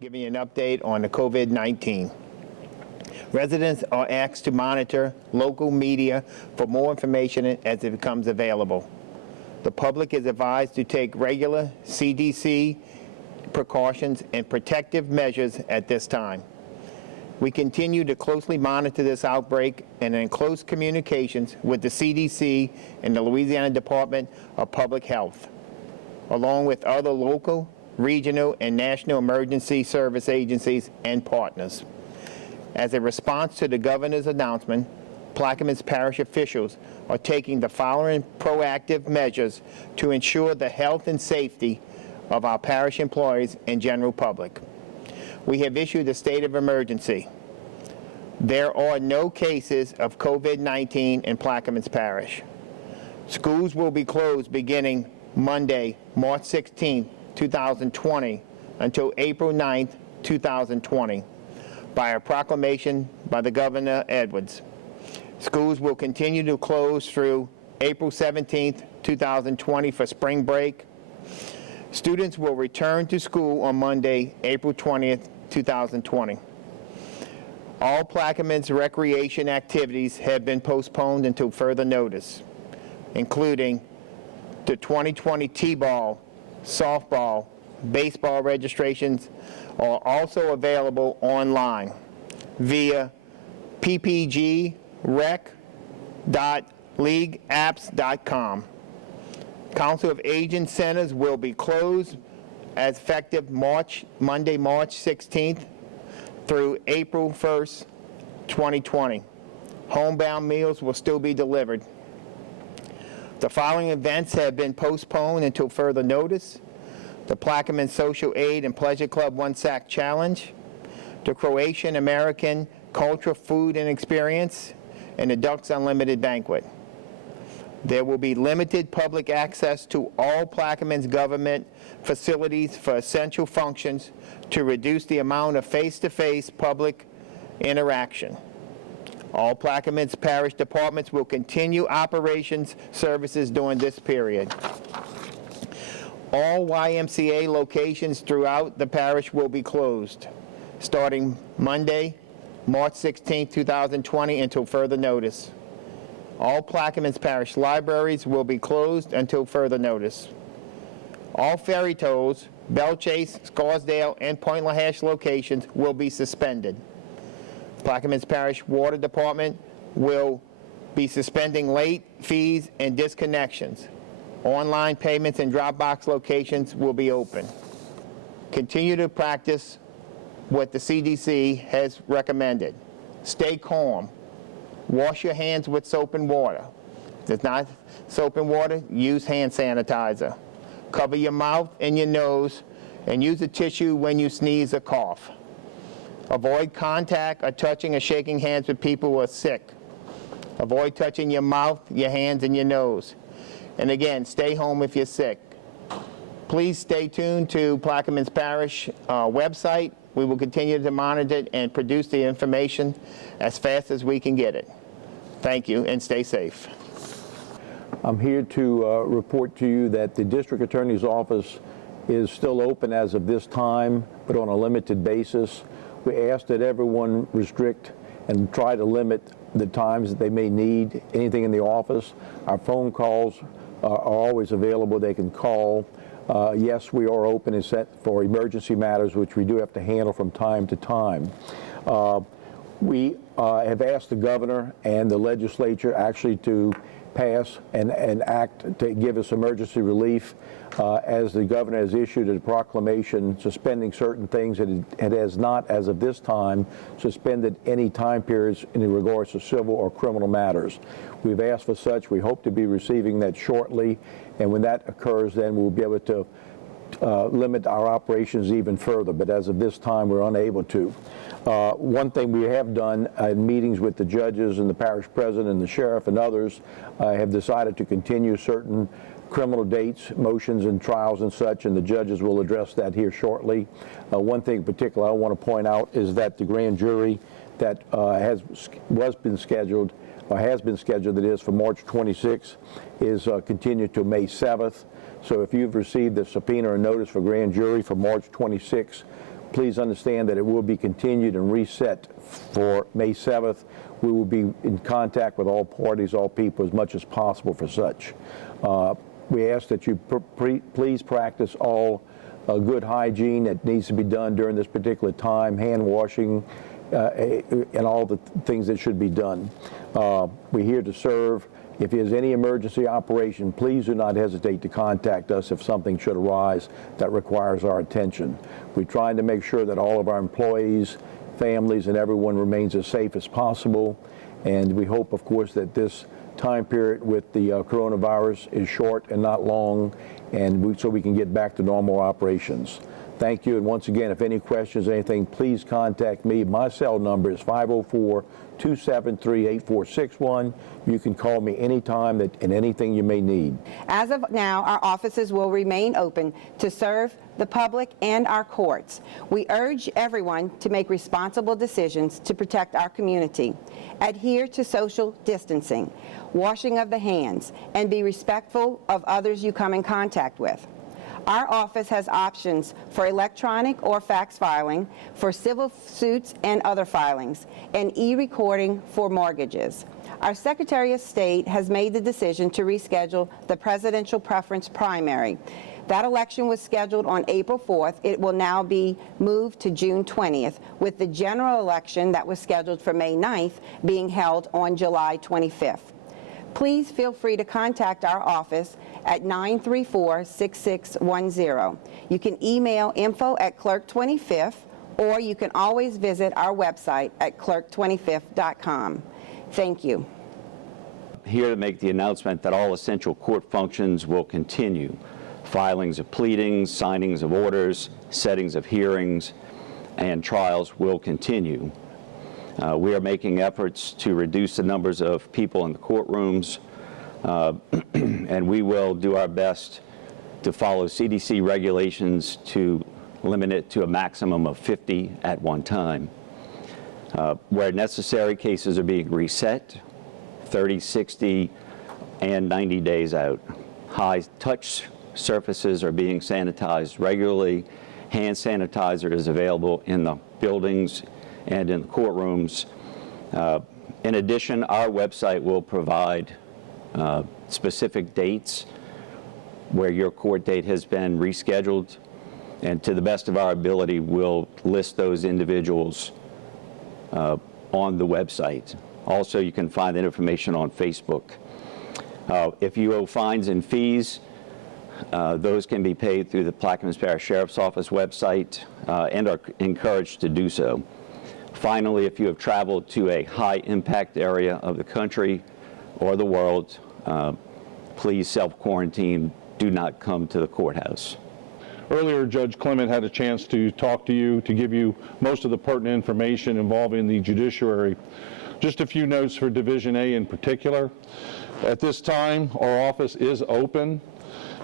Giving you an update on the COVID-19. Residents are asked to monitor local media for more information as it becomes available. The public is advised to take regular CDC precautions and protective measures at this time. We continue to closely monitor this outbreak and are in close communications with the CDC and the Louisiana Department of Public Health, along with other local, regional, and national emergency service agencies and partners. As a response to the governor's announcement, Plaquemines Parish officials are taking the following proactive measures to ensure the health and safety of our parish employees and general public. We have issued a state of emergency. There are no cases of COVID-19 in Plaquemines Parish. Schools will be closed beginning Monday, March 16, 2020 until April 9, 2020 by a proclamation by the Governor Edwards. Schools will continue to close through April 17, 2020 for spring break. Students will return to school on Monday, April 20th, 2020. All Plaquemines recreation activities have been postponed until further notice, including the 2020 T-ball, softball, baseball registrations are also available online via ppgrec.leagueapps.com. Council of Aging Centers will be closed as effective Monday, March 16th through April 1st, 2020. Homebound meals will still be delivered. The following events have been postponed until further notice: the Plaquemines Social Aid and Pleasure Club One Sack Challenge, the Croatian American Cultural Food and Experience, and the Ducks Unlimited Banquet. There will be limited public access to all Plaquemines government facilities for essential functions to reduce the amount of face-to-face public interaction. All Plaquemines Parish departments will continue operations services during this period. All YMCA locations throughout the parish will be closed, starting Monday, March 16, 2020 until further notice. All Plaquemines Parish libraries will be closed until further notice. All ferry tolls, Belle Chase, Scarsdale, and Point LaHash locations will be suspended. Plaquemines Parish Water Department will be suspending late fees and disconnections. Online payments and drop box locations will be open. Continue to practice what the CDC has recommended. Stay calm. Wash your hands with soap and water. If it's not soap and water, use hand sanitizer. Cover your mouth and your nose and use a tissue when you sneeze or cough. Avoid contact or touching or shaking hands with people who are sick. Avoid touching your mouth, your hands, and your nose. And again, stay home if you're sick. Please stay tuned to Plaquemines Parish website. We will continue to monitor it and produce the information as fast as we can get it. Thank you, and stay safe. I'm here to report to you that the District Attorney's Office is still open as of this time, but on a limited basis. We ask that everyone restrict and try to limit the times that they may need anything in the office. Our phone calls are always available. They can call. Yes, we are open and set for emergency matters, which we do have to handle from time to time. We have asked the governor and the legislature actually to pass and act to give us emergency relief as the governor has issued a proclamation suspending certain things and it has not, as of this time, suspended any time periods in regards to civil or criminal matters. We've asked for such. We hope to be receiving that shortly, and when that occurs, then we'll be able to limit our operations even further, but as of this time, we're unable to. One thing we have done in meetings with the judges and the parish president and the sheriff and others have decided to continue certain criminal dates, motions, and trials and such, and the judges will address that here shortly. One thing in particular I want to point out is that the grand jury that has been scheduled, that is, for March 26th, is continued to May 7th. So if you've received a subpoena or notice for grand jury for March 26th, please understand that it will be continued and reset for May 7th. We will be in contact with all parties, all people, as much as possible for such. We ask that you please practice all good hygiene that needs to be done during this particular time, hand washing, and all the things that should be done. We're here to serve. If there's any emergency operation, please do not hesitate to contact us if something should arise that requires our attention. We're trying to make sure that all of our employees, families, and everyone remains as safe as possible. And we hope, of course, that this time period with the coronavirus is short and not long, and so we can get back to normal operations. Thank you, and once again, if any questions, anything, please contact me. My cell number is 504-273-8461. You can call me anytime and anything you may need. As of now, our offices will remain open to serve the public and our courts. We urge everyone to make responsible decisions to protect our community, adhere to social distancing, washing of the hands, and be respectful of others you come in contact with. Our office has options for electronic or fax filing, for civil suits and other filings, and e-recording for mortgages. Our Secretary of State has made the decision to reschedule the presidential preference primary. That election was scheduled on April 4th. It will now be moved to June 20th, with the general election that was scheduled for May 9th being held on July 25th. Please feel free to contact our office at 934-6610. You can email info@clerk25th, or you can always visit our website at clerk25th.com. Thank you. Here to make the announcement that all essential court functions will continue. Filings of pleadings, signings of orders, settings of hearings, and trials will continue. We are making efforts to reduce the numbers of people in the courtrooms, and we will do our best to follow CDC regulations to limit it to a maximum of 50 at one time. Where necessary, cases are being reset 30, 60, and 90 days out. High-touch surfaces are being sanitized regularly. Hand sanitizer is available in the buildings and in the courtrooms. In addition, our website will provide specific dates where your court date has been rescheduled, and to the best of our ability, we'll list those individuals on the website. Also, you can find that information on Facebook. If you owe fines and fees, those can be paid through the Plaquemines Parish Sheriff's Office website and are encouraged to do so. Finally, if you have traveled to a high-impact area of the country or the world, please self-quarantine. Do not come to the courthouse. Earlier, Judge Clement had a chance to talk to you, to give you most of the pertinent information involving the judiciary. Just a few notes for Division A in particular. At this time, our office is open.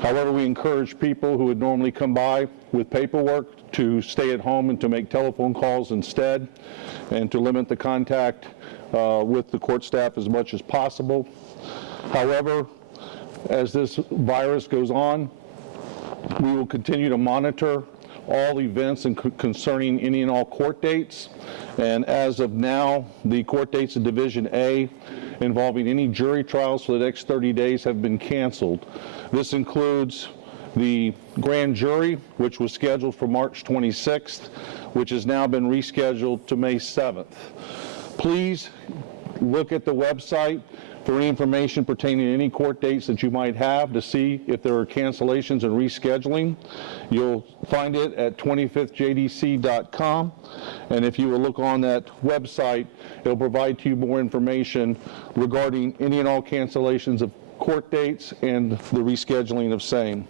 However, we encourage people who would normally come by with paperwork to stay at home and to make telephone calls instead, and to limit the contact with the court staff as much as possible. However, as this virus goes on, we will continue to monitor all events concerning any and all court dates. And as of now, the court dates in Division A involving any jury trials for the next 30 days have been canceled. This includes the grand jury, which was scheduled for March 26th, which has now been rescheduled to May 7th. Please look at the website for any information pertaining to any court dates that you might have to see if there are cancellations and rescheduling. You'll find it at 25thjdc.com, and if you will look on that website, it'll provide to you more information regarding any and all cancellations of court dates and the rescheduling of same.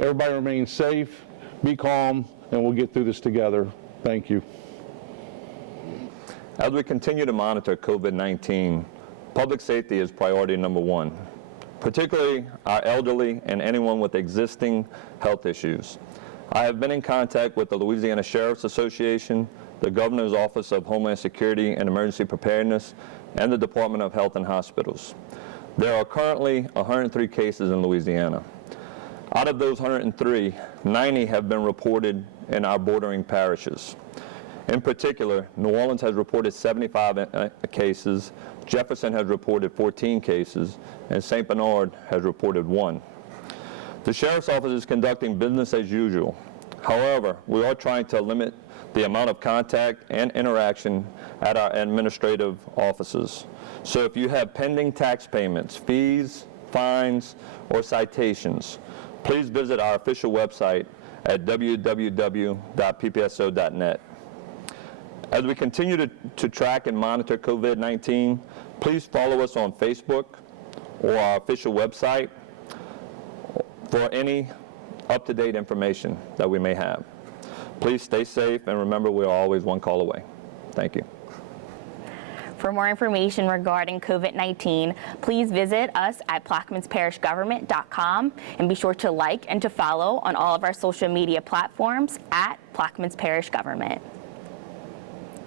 Everybody remain safe, be calm, and we'll get through this together. Thank you. As we continue to monitor COVID-19, public safety is priority number one, particularly our elderly and anyone with existing health issues. I have been in contact with the Louisiana Sheriff's Association, the Governor's Office of Homeland Security and Emergency Preparedness, and the Department of Health and Hospitals. There are currently 103 cases in Louisiana. Out of those 103, 90 have been reported in our bordering parishes. In particular, New Orleans has reported 75 cases, Jefferson has reported 14 cases, and St. Bernard has reported 1. The Sheriff's Office is conducting business as usual. However, we are trying to limit the amount of contact and interaction at our administrative offices. So if you have pending tax payments, fees, fines, or citations, please visit our official website at www.ppso.net. As we continue to track and monitor COVID-19, please follow us on Facebook or our official website for any up-to-date information that we may have. Please stay safe, and remember, we are always one call away. Thank you. For more information regarding COVID-19, please visit us at plaqueminesparishgovernment.com and be sure to like and to follow on all of our social media platforms at Plaquemines Parish Government.